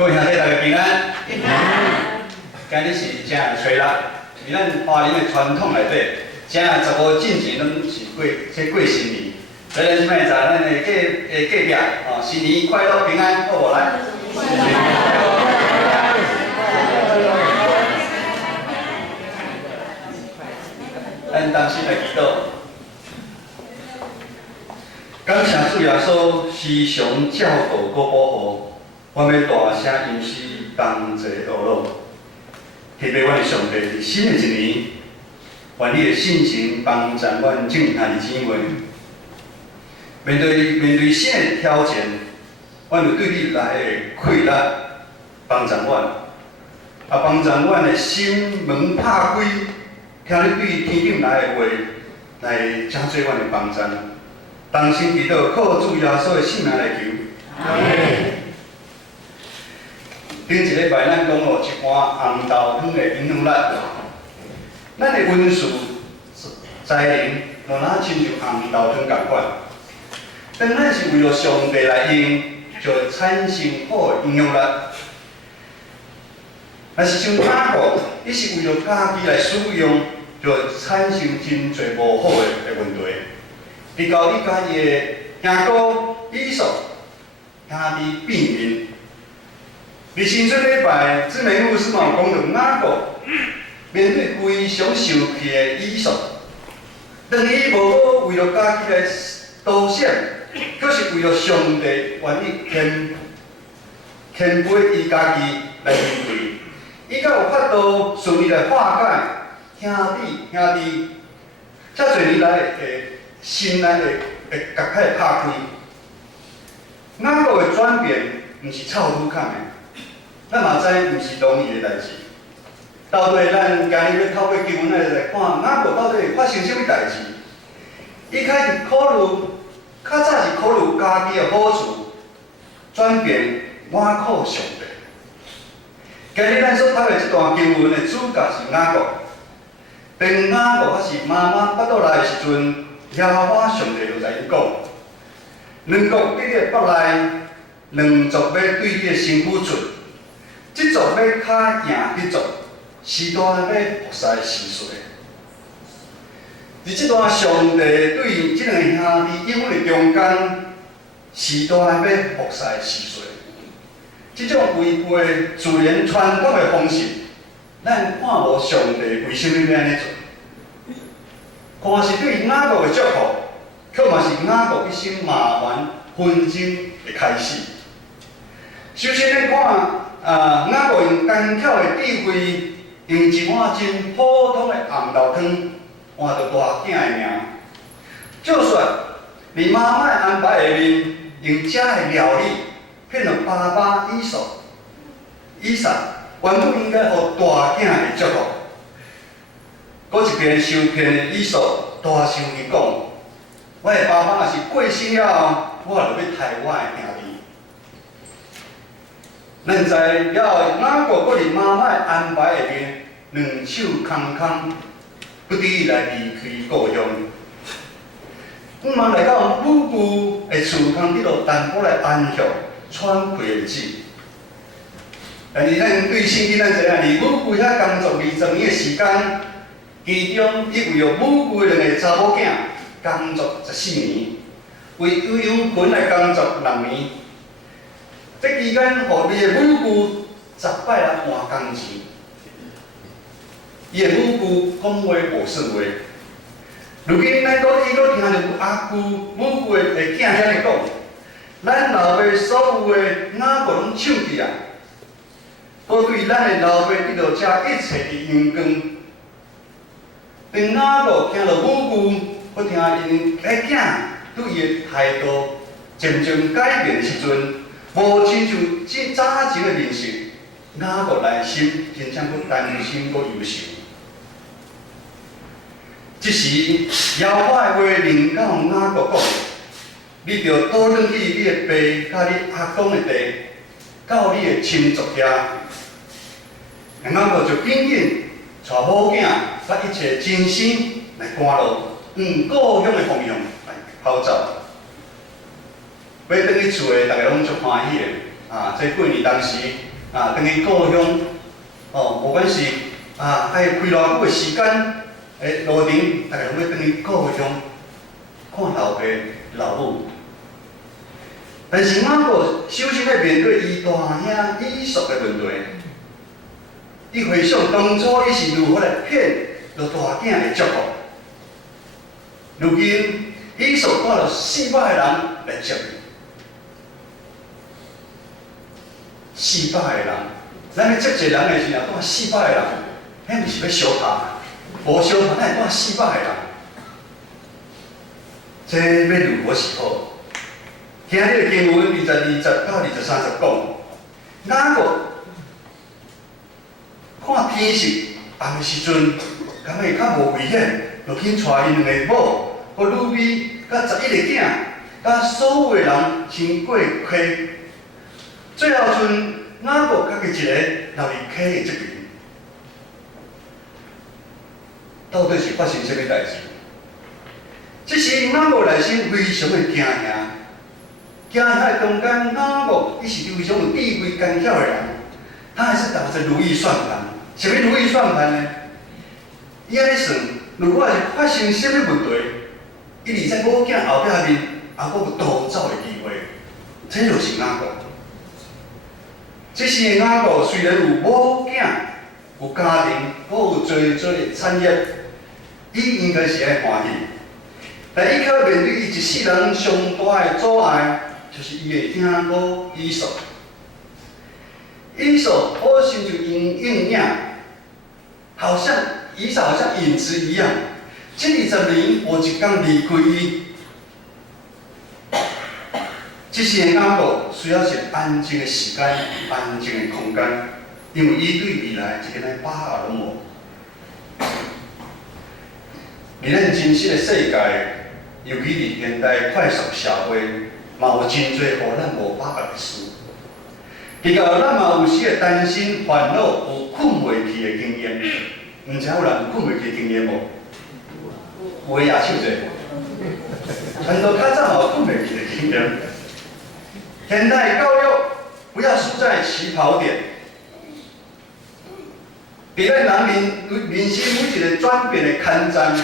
各位兄弟，大家平安。平安。今日是正月初六，是咱华人的传统内底，正月15进前拢是过新年。所以咱即摆在咱的隔壁，新年快乐平安，好无来？咱当时来祈祷，感谢主耶稣时常照顾和保护，我要大声吟诗同齐学乐。特别阮的上帝伫新的一年，愿你的信心帮助阮正兄弟姊妹。面对新的挑战，阮就对你来的快乐帮助阮，帮助阮的心门拍开。听你对天顶来的话，来请做阮的帮助。同心祈祷，靠主耶稣的圣名来求。阿门。顶一礼拜咱讲了一盘红豆汤的营养力，咱的温素、材能，就若亲像红豆汤共款。当咱是为了上帝来用，就会产生好的营养力。若是像哪个，伊是为了家己来使用，就会产生真侪无好的问题。比较你家己的兄哥、姨嫂、兄弟变面。伫新春礼拜，姊妹牧师嘛有讲到哪个面对非常受气的姨嫂，当伊无好为了家己来道歉，却是为了上帝愿意谦卑伊家己来面对，伊才有法度顺利来化解兄弟，遮侪年来的心内的角开拍开，哪个的转变，毋是臭愈空的。咱嘛知，毋是容易的代志。到底咱今日要透过经文来看，哪个到底会发生什么代志？伊开始考虑，较早是考虑家己的好处，转变倚靠上帝。今日咱所读的这段经文的主角是雅各。当雅各还是妈妈腹肚内的时阵，耶和华上帝就在伊讲：两国伫你的腹内，两族要对你的身躯出。这族要较赢迄族，时代要服侍时岁。伫这段上帝对这两个兄弟应许的中间，时代要服侍时岁。这种违背自然传统的方式，咱看无上帝为什么要安尼做？看是对雅各的祝福，却嘛是雅各一生麻烦纷争的开始。首先，咱看。雅各用干巧的智慧，用一碗真普通的红豆汤换着大囝的命。就算伫妈妈安排下面，用遮的料理骗了爸爸以撒原本应该予大囝的祝福。搁一边受骗的以撒大声伊讲：我的爸爸若是过身了，我就要杀我的兄弟。咱知了后，雅各搁伫妈妈的安排下面，两手空空，不得已来离开故乡。嘛来到母舅的厝旁迄落淡薄来安歇喘气的日子。但是咱对圣经咱知影，伫母舅遐工作20年的时间，其中伊为了母舅的两个查某囝工作14年，为游泳群来工作6年。这期间，互伊的母舅10摆来换工钱。伊的母舅讲话无算话。如今咱伊搁听着阿舅、母舅的囝遐尼讲，咱老爸所有的雅各拢抢去啊！保对咱的老爸得到遮一切的阳光。当雅各听到母舅，搁听因个囝对伊的态度渐渐改变的时阵，无亲像早前的面色，雅各内心真正搁担心搁忧愁。这时，耶和华的话灵到雅各讲：你着倒转去你的爸甲你阿公的地，到你的亲族遐。雅各就紧紧带某囝甲一切真生来赶路，故乡的方向来跑走。要转去厝的，大家拢足欢喜的。这过年当时等于故乡无管是爱开偌久的时间，路程，大家拢要等于故乡看老爸老母。但是我无首先要面对伊大兄伊索的问题，伊回想当初伊是如何来骗着大囝的祝福。如今伊索带了400个人来接伊，400个人，咱要接一个人的时候，带400个人，迄毋是要相拍，无相拍，咱会带400个人，这要如何是好？今日的经文22到23讲，雅各看天色暗的时阵，感觉较无危险，就去带因两个某，和女美，甲11个囝，甲所有的人先过溪。最后阵，雅各家己一个留伫溪的这边，到底是发生什么代志？这时雅各内心非常的惊吓。惊吓的中间，雅各伊是非常有智慧干巧的人，他还是打着如意算盘。什么如意算盘呢？伊安尼算，如果是发生什么问题，伊在某囝后壁面，还佫有逃走的机会，这就是雅各。这时的雅各虽然有某囝、有家庭，佫有做的产业，伊应该是爱欢喜。但伊却面对伊一世人上大的阻碍。就是伊的兄哥以扫，以扫好像就应验，好像以扫好像影子一样。这20年无一天离开伊。这时的雅各需要一个安静的时间、安静的空间，因为伊对未来一个来把握拢无。伫咱真实的世界，尤其伫现代快速社会。嘛有真侪互咱无把握的事，结果咱嘛有时会担心、烦恼、有困袂去的经验。毋知有人有困袂去的经验无？有诶，举手者。很多较早有困袂去的经验。现代教育不要输在起跑点，伫咱人生每一个转变的坎站，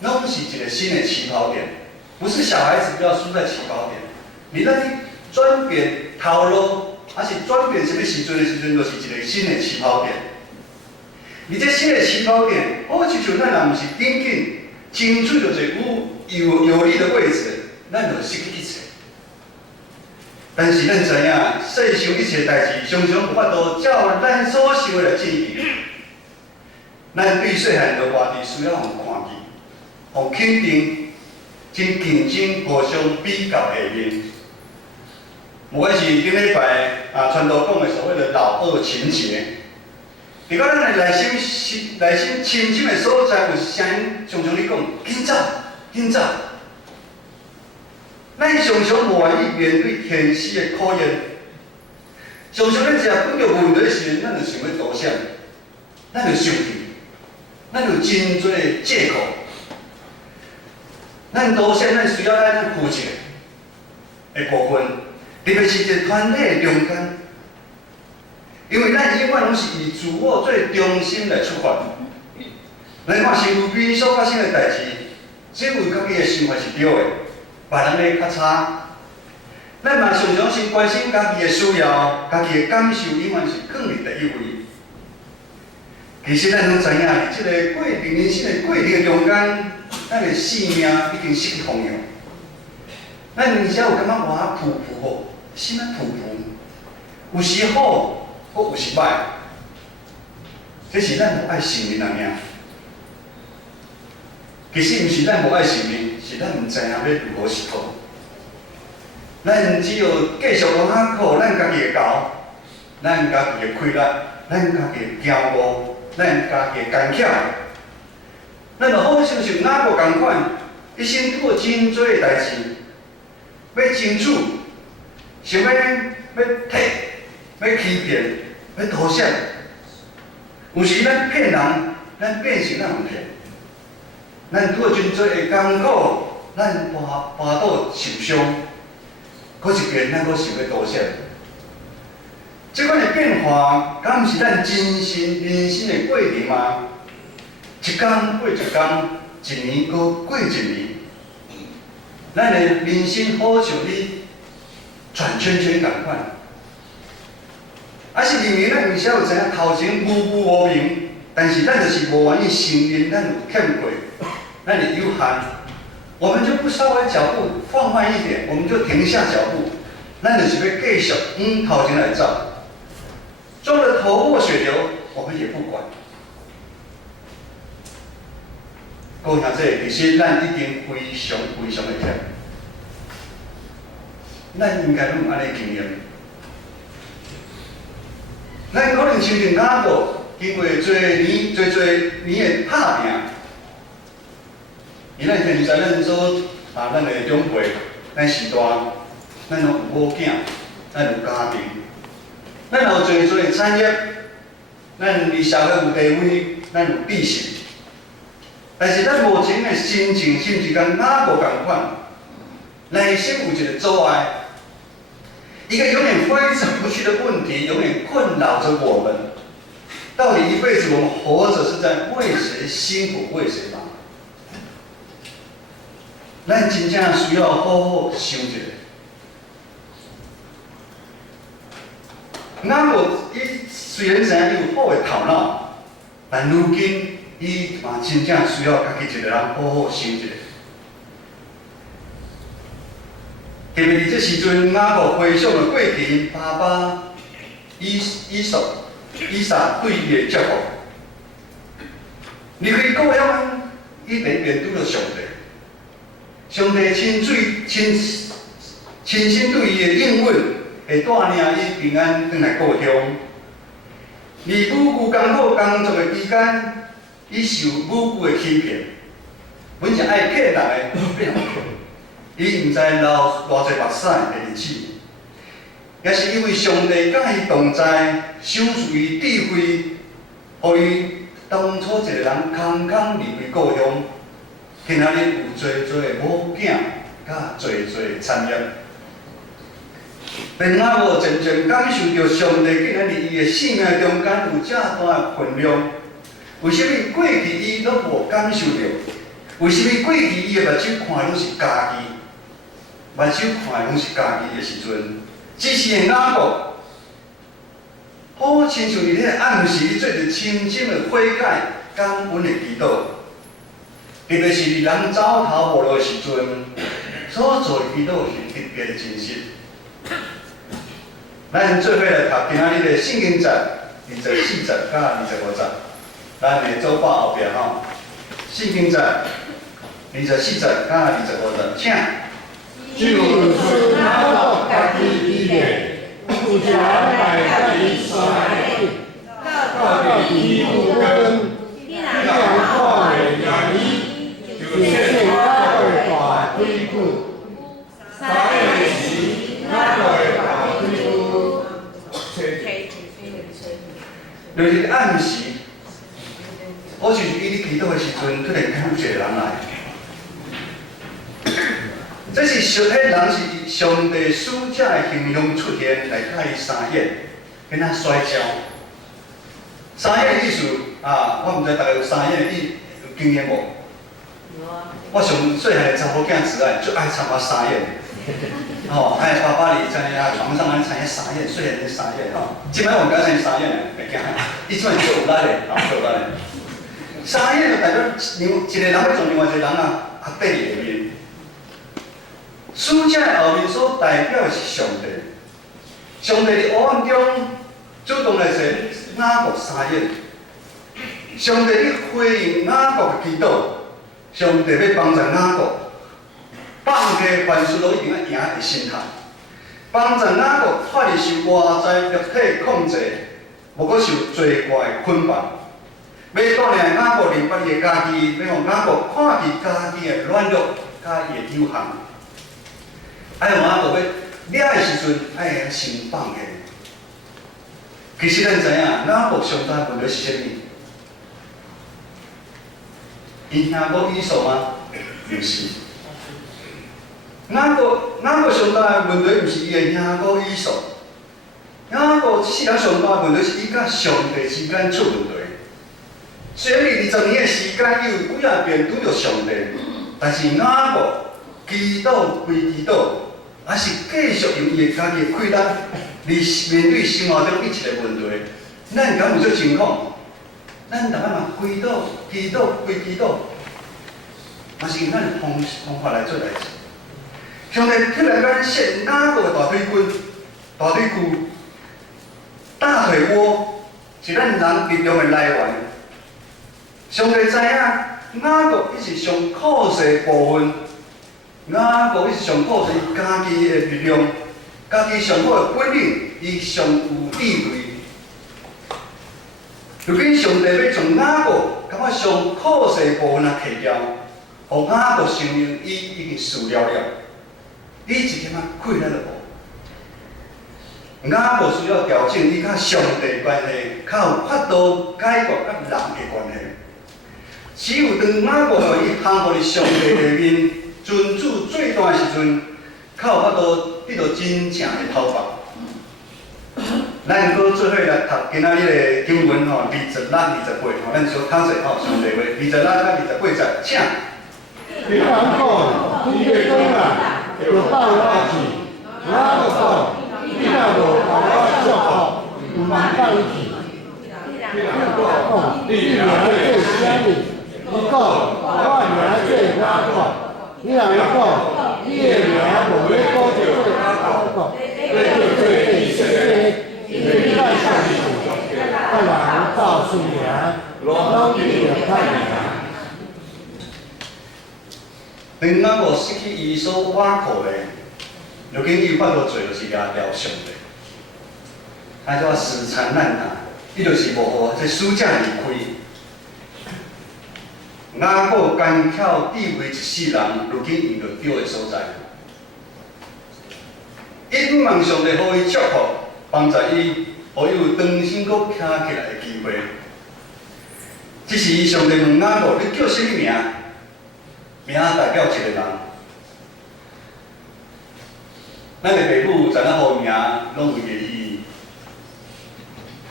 拢是一个新的起跑点。不是小孩子不要输在起跑点。你咱去转变头路，还是转变什么时阵的时阵，就是一个新的起跑点。而这新的起跑点，好亲像咱若毋是紧紧争取到一个有利的位置，咱就失去一切。但是咱知影，世上一切代志，常常有法度照咱所想的来进行。咱对细汉的话题需要互看见，互肯定，真竞争、互相比较的面。无管是顶礼拜传道讲的所谓的老二情节，如果咱的内心深深的所在，有声音常常咧讲，紧走，紧走。咱常常无愿意面对现实的考验，常常咧食碰到问题时，咱就想要躲闪，咱就生气，咱有真多借口，咱躲闪，咱需要咱负责的部分。特别是一个团体的中间，因为咱永远拢是以自我最中心来出发。咱看身边所发生的代志，只有家己的想法是对的，别人咧较差。咱嘛常常先关心家己的需要，家己的感受永远是放伫第一位。其实咱拢知影，伫即个人生的过程的中间，咱的生命已经失去方向。咱而且有感觉活浮浮无？什么浮浮？有时好，佫有时歹。这是咱无爱生命人命。其实毋是咱无爱生命，是咱毋知影要如何是好。咱只要继续往下靠咱家己的交，咱家己的快乐，咱家己的骄傲，咱家己的坚强，咱就好像雅各共款，一生做真多的代志。要争取，想要摕，要欺骗，要偷窃。有时咱骗人，咱变成咱有骗。咱拄着真多的艰苦，咱跋倒受伤。搁一边咱搁想要偷窃。即款的变化，敢毋是咱人生的过程吗？一天过一天，一年过一年，咱的人生好像你转圈圈共款。啊是认为咱有时有知影头前无明，但是咱就是无愿意承认咱有欠过，咱的有限，我们就不稍微脚步放慢一点，我们就停下脚步，咱就是要继续头前来走。撞得头破血流，我们也不管。讲下这，其实咱已经非常的忝，咱应该拢有安尼经验。咱可能像阵哪个经过多年的打拼，伊咱现在咱所咱的长辈，咱时代，咱拢有某囝，咱有家庭。咱有侪产业，咱伫社会有地位，咱有知识，但是咱目前的心情甚至跟哪个共款，内心有一个阻碍，一个永远挥之不去的问题，永远困扰着我们。到底一辈子我们活着是在为谁辛苦，为谁忙？咱真正需要好好想一下。咱伊虽然知影伊有好的头脑，但如今伊嘛真正需要家己一个人好好想一下。特别伫这时阵，我回想了过去爸爸以撒对伊的祝福。离开故乡，伊面对着上帝，上帝亲身对伊的应允。会带领伊平安回来故乡。而母舅艰苦工作的期间，伊受母舅的欺骗。本是爱骗人的，变骗。伊毋知流偌济目屎的日子，也是因为上帝甲伊同在，守住伊智慧，互伊当初一个人空空离开故乡，今仔日有侪的某囝，甲侪的产业。连我渐渐感受到上帝竟然伫伊的生命中间有这大的分量。为什么过去伊拢无感受到？为什么过去伊的目睭看拢是家己？目睭看拢是家己的时阵，只是雅各，好亲像伫迄暗时做着深深的悔改、感恩的祈祷。特别是伫人走投无路的时阵，所做的祈祷是特别的真实。咱做伙来读今仔日的圣经节24节甲25节，咱的周报后壁吼，圣经节24节甲25节，请。就是雅各家己记的，有一人来甲伊相认，到底伊有根，必然看的名义，就是雅各的大规矩。三个时，雅各的大规矩。就是暗时，好像伊咧祈祷的时阵，突然间有一个人来。这是迄人是上帝使者的形象出现，来甲伊相演，跟他摔跤。相演的意思我毋知大家有相演的有经验无？有啊。我上细汉的查某囝时就爱参加相演。爱爸爸哩在床上安参加相演，细汉咧相演即摆我们不要参加相演袂惊，伊即摆是做有力的，做有力的。相演就代表一个人要从另外一个人对立下面。使者的后面所代表的是上帝，上帝伫黑暗中主动来找雅各相演，上帝咧回应雅各的祈祷，上帝要帮助雅各，放下凡事都一定要赢的心态，帮助雅各脱离受外在肉体控制，无阁受罪怪的捆绑，要带领雅各明白伊的家己，要让雅各看见家己的软弱，甲伊的有限。爱用雅各要抓的时阵，爱先放下。其实咱知影，雅各上大问题是啥物？伊兄过以扫吗？毋是。雅各上大问题毋是伊的兄过以扫，雅各国世人上大问题是伊甲上帝之间出问题。虽然伊20年的时间，伊有几啊遍拄着上帝，但是雅各祈祷归祈祷，还是继续用伊家己的气力来面对生活中一切的问题。咱敢有这情况？咱逐摆嘛祈祷、祈祷归祈祷，嘛是用咱的方法来做代志。上帝突然间现雅各的大腿骨、大腿骨、大腿窝，是咱人力量的来源。上帝知影雅各伊是上靠势的部分，雅各伊是上靠势伊家己的力量，家己上好的本领，伊上有地位。如今上帝要从雅各感觉上靠势的部分摕掉，互雅各承认伊已经输了了，伊一点仔气力都无。雅各需要调整伊甲上帝的关系，较有法度解决甲人的关系。只有当雅各互伊降服伫上帝下面，尊主最大的时阵，较有法度得到真正的讨伐。咱搁做伙来读今仔日的经文吼，26、28吼，咱小读者吼，上帝话26到28节，请。你讲讲，你要讲啦，就放我去。我讲，你若无甲我祝福，唔通放去。你讲，你名做啥物？你讲，我名做雅各。你若讲，你的名无要顾着做雅各，要做以色列。你咱上主，个人造出名，拢伊着看名。当雅各失去伊所挖苦的，如今伊有法度做，就是掠掉上帝。他叫死缠烂打，伊就是无互这暑假离开。雅各干巧地位一世人，如今用着对的所在。伊不望上帝互伊祝福。帮助伊，互伊有重新搁站起来的机会。只是上帝问雅各，你叫什么名？名代表一个人。咱的父母知影好名，拢有一个意义。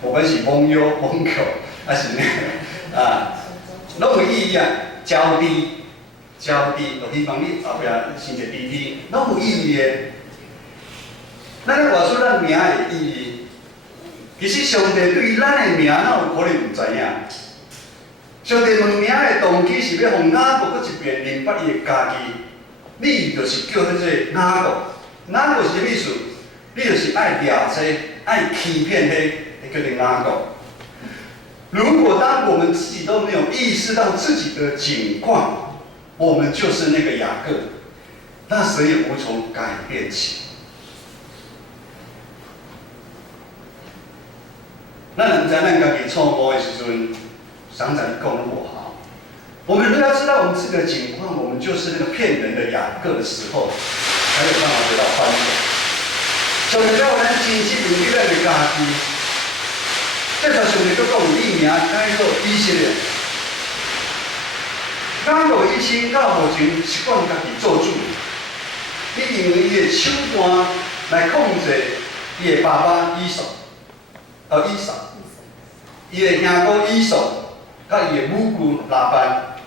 无管是蒙优、蒙口，还是拢有意义啊。招娣，就希望你后壁生一个弟弟，拢有意义的。咱咧话出咱名的意义，其实上帝对咱的名哪有可能唔知影？上帝问名的动机是要互雅各搁一遍明白伊的家己，你就是叫做雅各。雅各是什么意思？你就是爱掠这、爱欺骗迄，叫做雅各。如果当我们自己都没有意识到自己的境况，我们就是那个雅各，那谁也无从改变起。咱毋知咱家己错误的时阵，常常讲得不好。我们都要知道我们自己的境况，我们就是那个骗人的雅各的时候，才有办法得到翻转。上帝要咱真实面对咱的家己，这条上帝都讲伊名改做以色列。雅各一生到目前习惯家己做主，你因为伊的手段来控制伊的爸爸以扫。以扫，伊的兄哥以扫，甲伊的母舅拉班，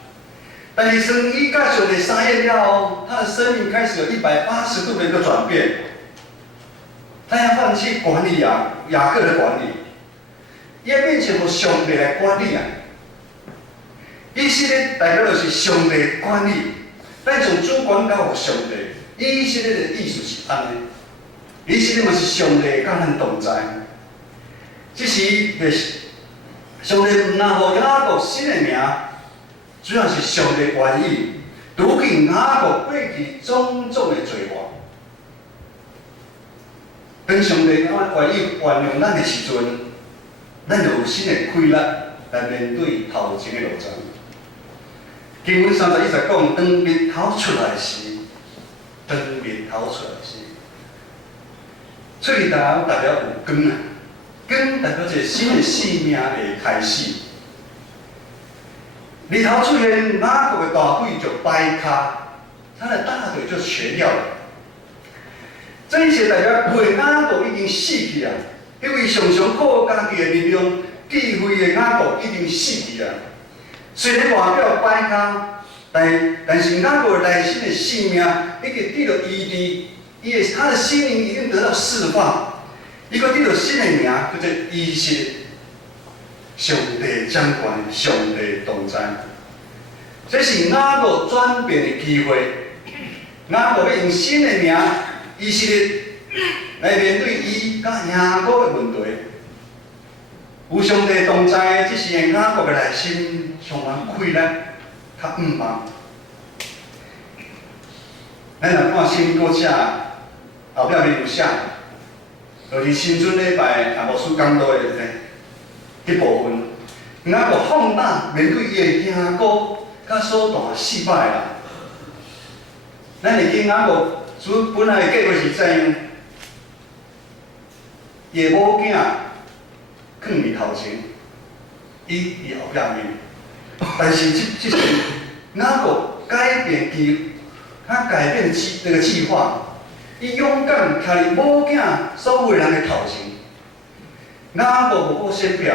但是当伊甲上帝相遇了后，他的生命开始有180度的一个转变。他要放弃管理雅各的管理，伊要变成由上帝来管理啊。以色列代表就是上帝管理，咱从主管交予上帝。以色列的意思是安尼，以色列嘛是上帝甲咱同在。这时，上帝唔那互雅各新的名，主要是上帝愿意除去雅各过去种种的罪恶。当上帝愿意原谅咱的时阵，咱就有新的气力来面对头前的路程。经文31节讲，当日头出来时，喙头代表有光啊。光代表一个新的生命的开始。日头出现，雅各的大腿就掰开，他的大腿就瘸掉了。这一切代表为雅各已经死去了，因为常常靠家己的力量，智慧的雅各已经死去啊。虽然外表歹卡，但是雅各内心的性命已经得到医治，他的心灵已经得到释放，伊个得到新的名，叫做医治。上帝掌权，上帝同在。这是雅各转变的机会。雅各要用新的名以色列来面对伊甲雅各的问题。有上帝同在，这是让雅各的内心充满快乐，较毋茫。咱若看圣经写后壁面有写，就是新春礼拜牧师讲道的迄部分，雅各放胆面对伊的兄哥甲所大失败啦。咱会记雅各本来的计划是怎样？伊的某囝放伫头前，伊后壁面。但是这是雅各改变他改变那个计划，伊勇敢徛伫某囝所有人的头前。雅各无顾先表，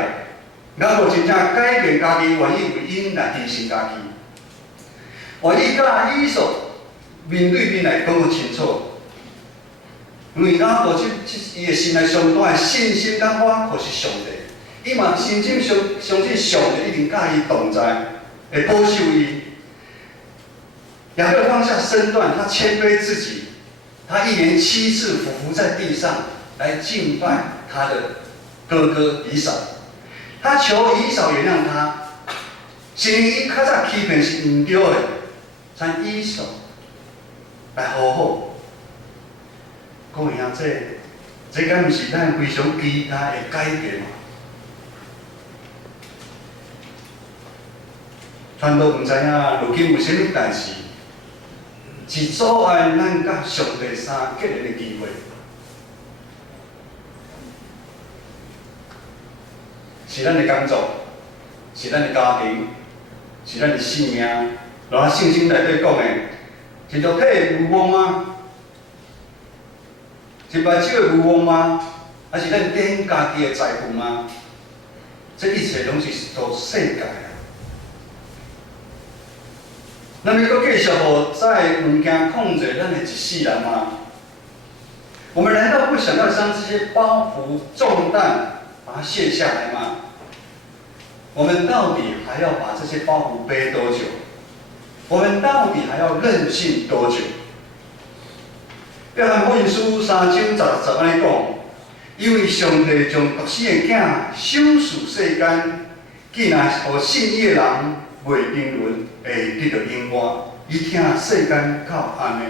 雅各真正改变家己，愿意为因来牺牲家己，愿意甲以扫面对面来讲个清楚。因为雅各伊的心内上大的信心甲我就是上帝，伊嘛深深相信上帝一定甲伊同在，会保守伊。雅各放下身段，他谦卑自己，他一连7次俯伏在地上来敬拜他的哥哥以扫，他求以扫原谅他，是因伊较早欺骗是毋对的，像以扫来好好。各位兄这敢毋是咱非常期待的改变吗？传道毋知影如今有啥物代志，是阻碍咱甲上帝相结连的机会。是咱的工作，是咱的家庭，是咱的性命。然后圣经内底讲的，是肉体的欲望吗？是目睭的欲望吗？还是咱点家己的财富吗？这一切拢是都世界啊！咱要搁继续互在物件控制咱的一世人吗？我们难道不想要将这些包袱重担把它卸下来吗？我们到底还要把这些包袱背多久？我们到底还要任性多久？约翰福音书3章10安尼讲，因为上帝将独生的囝赏赐世间，既然互信伊的人袂沉沦，会得到永活。伊听世间到安尼，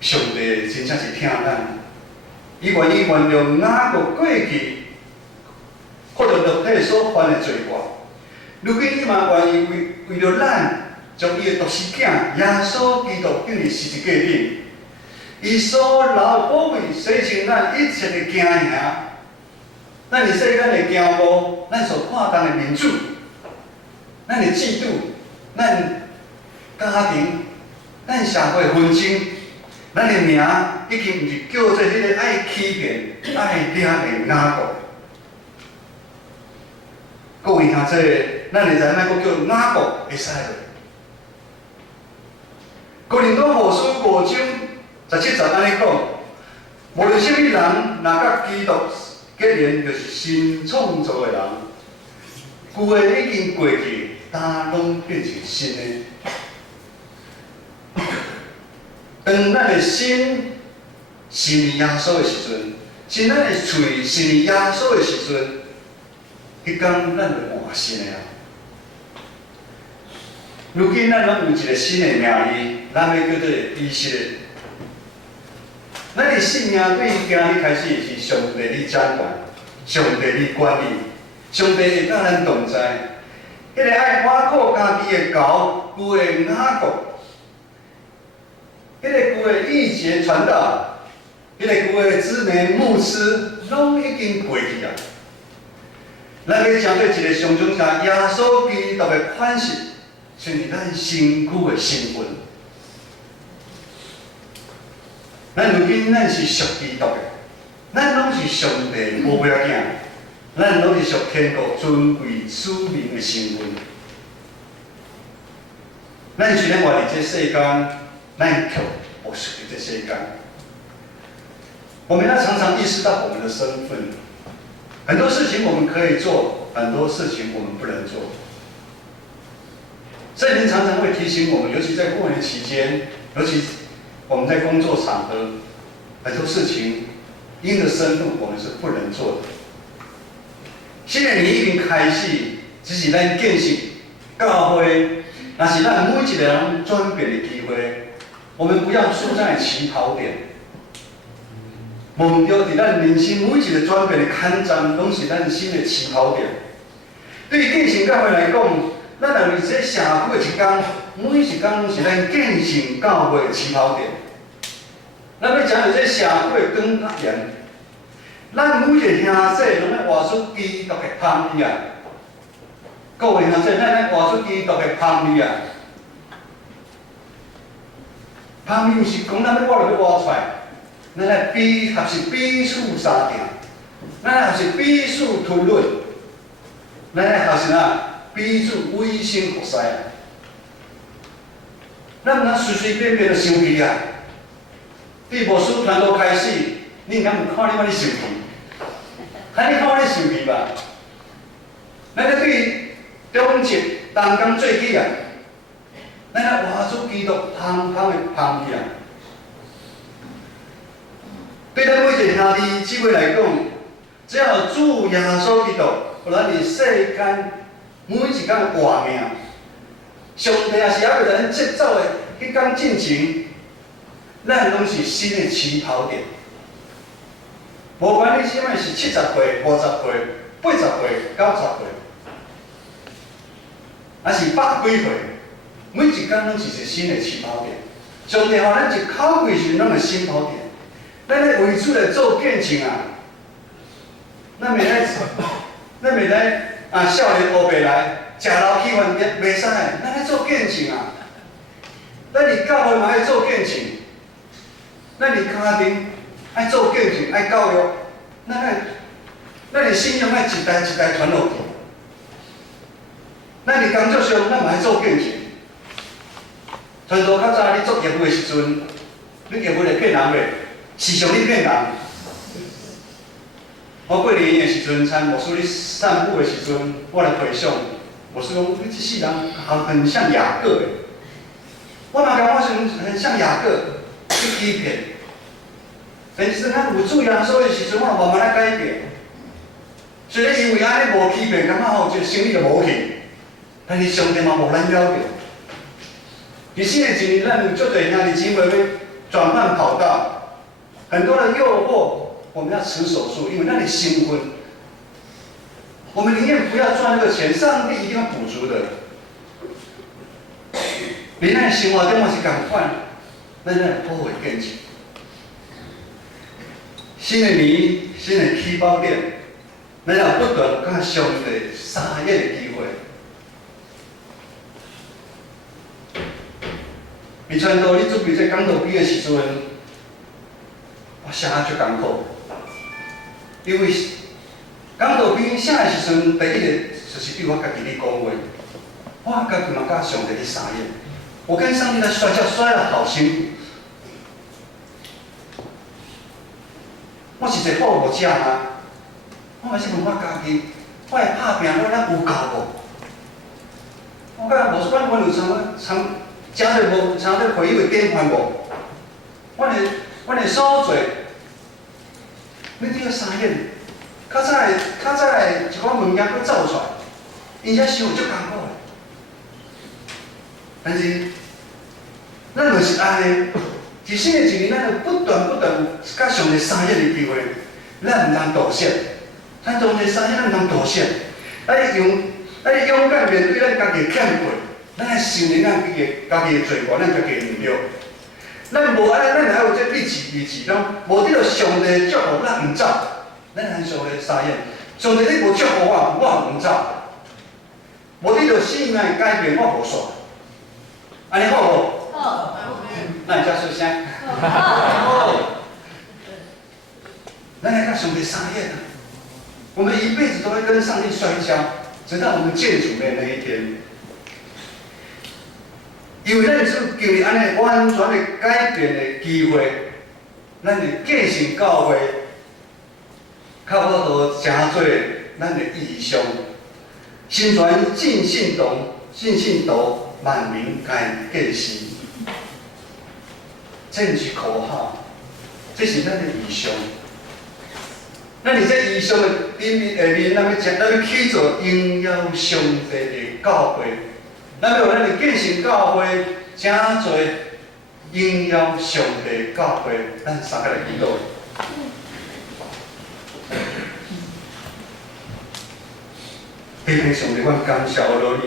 上帝真正是听咱，伊愿意原谅雅各过去或者肉体所犯的罪过。如今伊嘛愿意为着咱。将伊的独生囝耶稣基督钉伫十字架顶，伊所流宝贵洗清咱一切的惊吓，咱伫世间的骄傲，咱所看重的民主，咱的嫉妒，咱家庭，咱社会纷争，咱的名已经毋是叫做迄个爱欺骗、爱掠的雅各。各位兄弟，咱会知影佫叫雅各会使落。哥林多后书5章17节安尼讲，无论什么人，若甲基督结连，就是新创造的人。旧的已经过去，单拢变成新的。当咱的心信耶稣的时阵，是咱的嘴信耶稣的时阵，迄天咱就换新的啊。如今咱拢有一个新的名字，咱要叫做以色列。咱的信仰对今日开始是上帝你掌管，上帝你管理，上帝会甲咱同在。迄个爱挖苦家己的狗，旧的雅各，迄个旧的义节传道，迄个旧的知名牧师，拢已经过去啊。咱要针对一个上中下耶稣基督的款式。像是咱身躯的身份，咱如今咱是属基督的，咱拢是上帝无尾仔囝，咱拢是属天国尊贵子民的身份。咱虽然活伫这世间，咱却不属于这世间。我们要常常意识到我们的身份。很多事情我们可以做，很多事情我们不能做。圣灵常常会提醒我们，尤其在过年期间，尤其我们在工作场合，很多事情因着身份我们是不能做的。新的年已经开始，只是咱建设教会，那是咱每一个人转变的机会。我们不要输在起跑点。目标伫咱人生每一个转变的坎站，拢是咱新的起跑点。对于建成教会来讲，咱认为这社区的一天，每一天拢是咱建成教会的起跑点。咱要讲到这社区的光甲盐，咱每一个兄弟拢要活出基督的芳味啊！各位兄弟，咱要活出基督的芳味啊！芳味毋是讲咱要活就要活出来。咱来合是彼此相敬，咱合是彼此推论，咱合是彼此委身服侍。咱毋通随随便便就生气啊！对牧师传道开始，你敢有看你生气？看你看你生气吧？咱咧对中节同工做起啊，咱来活出基督芳芳的芳味啊！对咱每一个兄弟姊妹来讲，只要主耶稣基督，互咱伫世间每一天的活命，上帝也是还为咱节奏的迄天进程，咱拢是新的起跑点。无管你现在是70岁、50岁、80岁、90岁，还是100几岁，每一天拢是一个新的起跑点。上帝互咱一口气是拢个新跑点。咱咧为主来做见证啊！咱袂来少年乌白来，食老起饭袂使，咱咧做见证啊！咱伫教会嘛爱做见证，咱伫家庭爱做见证，爱教育，咱伫信仰爱一代一代传落去。咱伫工作上，咱嘛爱做见证。传道较早你做业务的时阵，你业务会骗人袂？时常你骗人。我过年的时阵，参牧师咧散步的时阵，我来回想，牧师讲：你这世人很像雅各的。我嘛感觉很像雅各去欺骗。但是咱有主耶稣的时阵，我慢慢来改变。虽然因为安尼无欺骗，感觉吼这生意就无去，但是上帝嘛无咱了着。伫新的一年，咱有足多兄弟姊妹要转换跑道。很多的诱惑，我们要持守住，因为那里新婚，我们宁愿不要赚那个钱，上帝一定要补足的。你那生活中嘛是共款，咱那好好建设。新的年，新的起跑点，咱要不断甲上帝相约的机会。你传道，你准备在讲道毕的时阵。我写啊足艰苦，因为讲道边写的时阵，第一个就是对我家己咧讲话，我家己嘛甲上帝咧相约，我跟上帝在摔跤摔得好辛苦。我是一个好无者啊，我嘛是问我家己，我会拍拼，我咱有够无？我甲无阮有常加在无常在回忆的典范无？阮的所做，你这个相约，较早一寡物件佫走出来，因遐生活足艰苦的。但是，咱就是安尼，一新的一年，咱就不断甲上帝相约的机会，咱毋通妥协，咱上帝相约，咱毋通妥协，咱勇敢面对咱家己的欠缺，咱来承认咱家己的罪过，咱家己的软弱。咱无安尼，咱还有这立志中，无得到上帝的祝福，咱毋走，咱按上帝相约。上帝你无祝福我毋走。无得到生命的改变，我无煞。安尼好无？好。那你才出声。好。咱来跟上帝撒宴啊！我们一辈子都会跟上帝摔跤，直到我们见主的那一天。因为咱主经历安尼完全的改变的机会，咱的继承教会，靠我都真多咱的异象，新传尽信道，万民该继承。这不是口号，这是咱的异象。咱伫这异象的里面，咱要去做荣耀上帝的教会。咱要咱的建成教会，真侪荣耀上帝教会，咱三个来祈祷。天父上帝，阮感谢我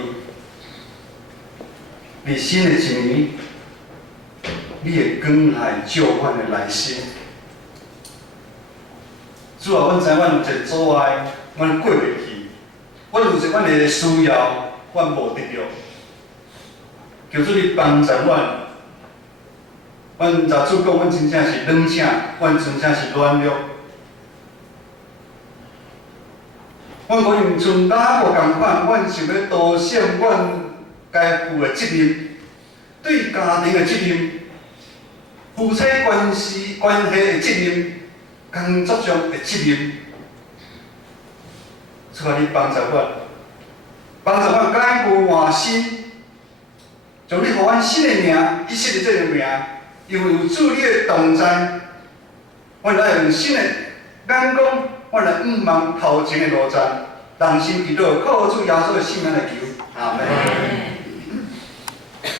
你新的一年，你的光海照阮的内心。主啊，阮知阮有一个阻碍，阮过袂去；阮有一个阮的需要，阮无得着。求主你帮助阮，阮杂主讲，阮真正是软性，阮真正是软弱。阮可能像哪个共款，阮想要凸显阮该负的责任，对家庭的责任，夫妻关系的责任，工作上的责任。主啊，你帮助阮，改过换新。从你予阮新的名，一新的这个名，因为有主你的同在，阮来用新的眼光，阮来毋忘头前的路站，人生祈祷，靠主耶稣的圣名来求，阿门。